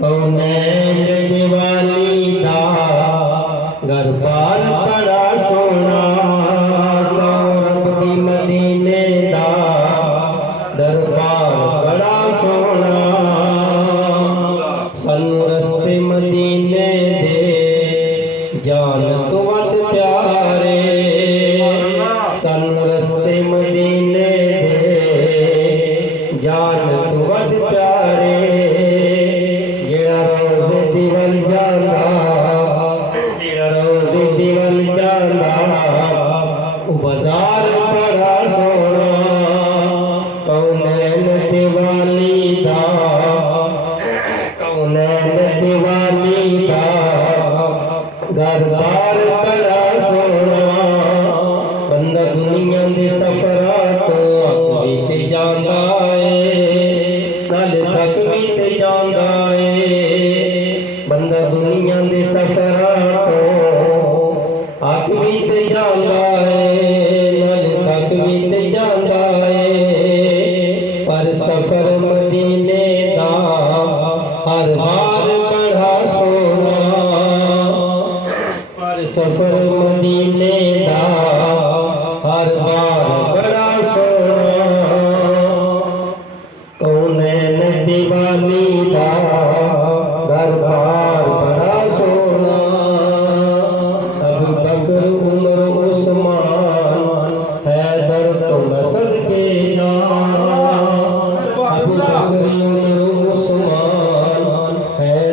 कौनैन दिवाली दा गरबार बड़ा सोना, सौरभ दी मदीने दा दरबार बड़ा सोना। सानू रस्ते मदीने दे जान तो वध प्यारे, सानू रस्ते मदीने दे जान तो वध प्यारे। बाजार बड़ा सोना, कौनैन दिवाली